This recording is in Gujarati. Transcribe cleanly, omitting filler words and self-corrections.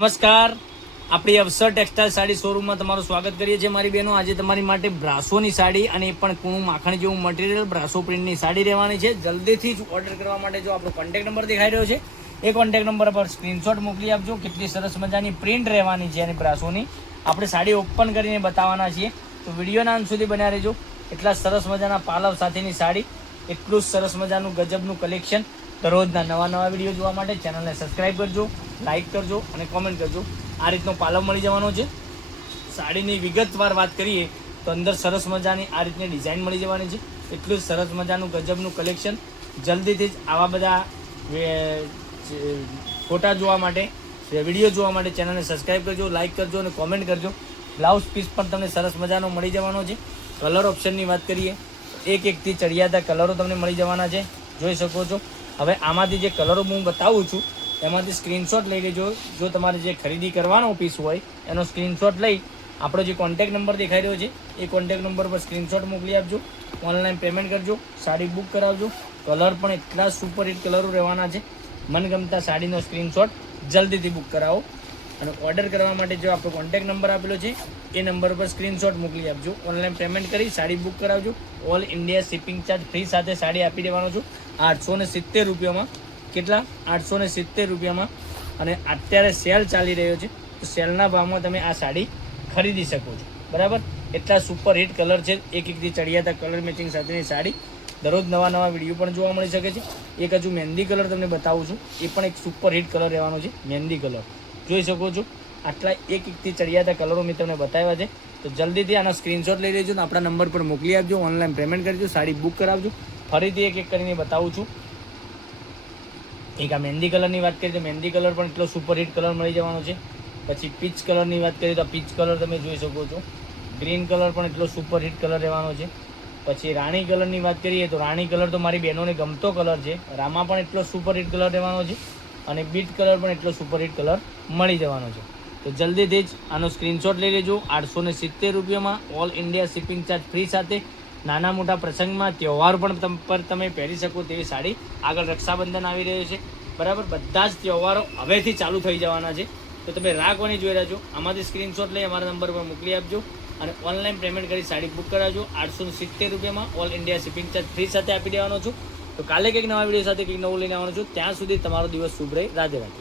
નમસ્કાર, આપણી અવસર ટેક્સટાઇલ સાડી શોરૂમમાં તમારું સ્વાગત કરીએ છીએ મારી બહેનો. આજે તમારી માટે બ્રાસોની સાડી અને એ પણ કૂણું માખણ જેવું મટીરિયલ બ્રાસો પ્રિન્ટની સાડી રહેવાની છે. જલ્દીથી જ ઓર્ડર કરવા માટે જો આપણો કોન્ટેક્ટ નંબર દેખાઈ રહ્યો છે એ કોન્ટેક્ટ નંબર પર સ્ક્રીનશોટ મોકલી આપજો. કેટલી સરસ મજાની પ્રિન્ટ રહેવાની છે અને બ્રાસોની આપણે સાડી ઓપન કરીને બતાવવાના છીએ, તો વિડીયોના અંત સુધી બન્યા રહેજો. એટલા સરસ મજાના પાલવ સાથેની સાડી, એટલું સરસ મજાનું ગજબનું કલેક્શન. દરરોજના નવા વિડીયો જોવા માટે ચેનલને સબસ્ક્રાઈબ કરજો, લાઇક કરજો અને કોમેન્ટ કરજો. આ રીતનો પાલવ મળી જવાનો છે. સાડીની વિગતવાર વાત કરીએ તો અંદર સરસ મજાની આ રીતની ડિઝાઇન મળી જવાની છે. એટલું સરસ મજાનું ગજબનું કલેક્શન. જલ્દીથી જ આવા બધા ફોટા જોવા માટે, વિડીયો જોવા માટે ચેનલને સબસ્ક્રાઈબ કરજો, લાઇક કરજો અને કોમેન્ટ કરજો. બ્લાઉઝ પીસ પણ તમને સરસ મજાનો મળી જવાનો છે. કલર ઓપ્શનની વાત કરીએ, એકથી ચડિયાતા કલરો તમને મળી જવાના છે, જોઈ શકો છો. હવે આમાંથી જે કલરો હું બતાવું છું એમાંથી સ્ક્રીનશોટ લઈ લેજો. જો તમારે જે ખરીદી કરવાનો પીસ હોય એનો સ્ક્રીનશોટ લઈ આપણો જે કોન્ટેક્ટ નંબર દેખાઈ રહ્યો છે એ કોન્ટેક્ટ નંબર પર સ્ક્રીનશોટ મોકલી આપજો. ઓનલાઈન પેમેન્ટ કરજો, સાડી બુક કરાવજો. કલર પણ એટલા સુપર હિટ કલરો રહેવાના છે. મનગમતા સાડીનો સ્ક્રીનશોટ જલ્દીથી બુક કરાવો અને ઓર્ડર કરવા માટે જો આપણો કોન્ટેક્ટ નંબર આપેલો છે એ નંબર પર સ્ક્રીનશોટ મોકલી આપજો. ઓનલાઈન પેમેન્ટ કરી સાડી બુક કરાવજો. All India shipping charge free સાથે સાડી આપી દેવાનો છું 870 રૂપિયામાં. કેટલા? 870 રૂપિયામાં. અને અત્યારે સેલ ચાલી રહ્યો છે, તો સેલના ભાવમાં તમે આ સાડી ખરીદી શકો છો, બરાબર. એટલા સુપર હિટ કલર છે. એકથી ચડિયાતા કલર મેચિંગ સાથેની સાડી. દરરોજ નવા વિડીયો પણ જોવા મળી શકે છે. એક હજુ મહેંદી કલર તમને બતાવું છું, એ પણ એક સુપર હિટ કલર રહેવાનો છે. મહેંદી કલર જોઈ શકો છો. આટલા એકથી ચડિયાતા કલરો મેં તમને બતાવ્યા છે, તો જલ્દીથી આના સ્ક્રીનશોટ લઈ લેજો ને આપણા નંબર પર મોકલી આપજો. ઓનલાઈન પેમેન્ટ કરજો, સાડી બુક કરાવજો. ફરીથી એક કરીને બતાવું છું. એક આ મહેંદી કલરની વાત કરીએ તો મહેંદી કલર પણ એટલો સુપર હિટ કલર મળી જવાનો છે. પછી પીચ કલરની વાત કરીએ તો પીચ કલર તમે જોઈ શકો છો. ગ્રીન કલર પણ એટલો સુપર હિટ કલર રહેવાનો છે. પછી રાણી કલરની વાત કરીએ તો રાણી કલર તો મારી બહેનોને ગમતો કલર છે. રામા પણ એટલો સુપર હિટ કલર રહેવાનો છે અને બીટ કલર પણ એટલો સુપર હિટ કલર મળી જવાનો છે. તો જલ્દીથી જ આનો સ્ક્રીનશોટ લઈ લેજો. 870 રૂપિયામાં all India shipping charge free સાથે. નાના મોટા પ્રસંગમાં, તહેવાર પણ પર તમે પહેરી શકો તેવી સાડી. આગળ રક્ષાબંધન આવી રહ્યો છે, બરાબર. બધા જ તહેવારો હવેથી ચાલુ થઈ જવાના છે, તો તમે રાખવાની જોઈ રહ્યા છો. આમાંથી સ્ક્રીનશોટ લઈ અમારા નંબર પર મોકલી આપજો અને ઓનલાઈન પેમેન્ટ કરી સાડી બુક કરાવજો. 870 રૂપિયામાં all India shipping charge free સાથે આપી દેવાનો છું. તો કાલે કંઈક નવા વિડીયો સાથે કંઈક નવું લઈને આવવાનું છું. ત્યાં સુધી તમારો દિવસ શુભ રહે. રાધે રાધે.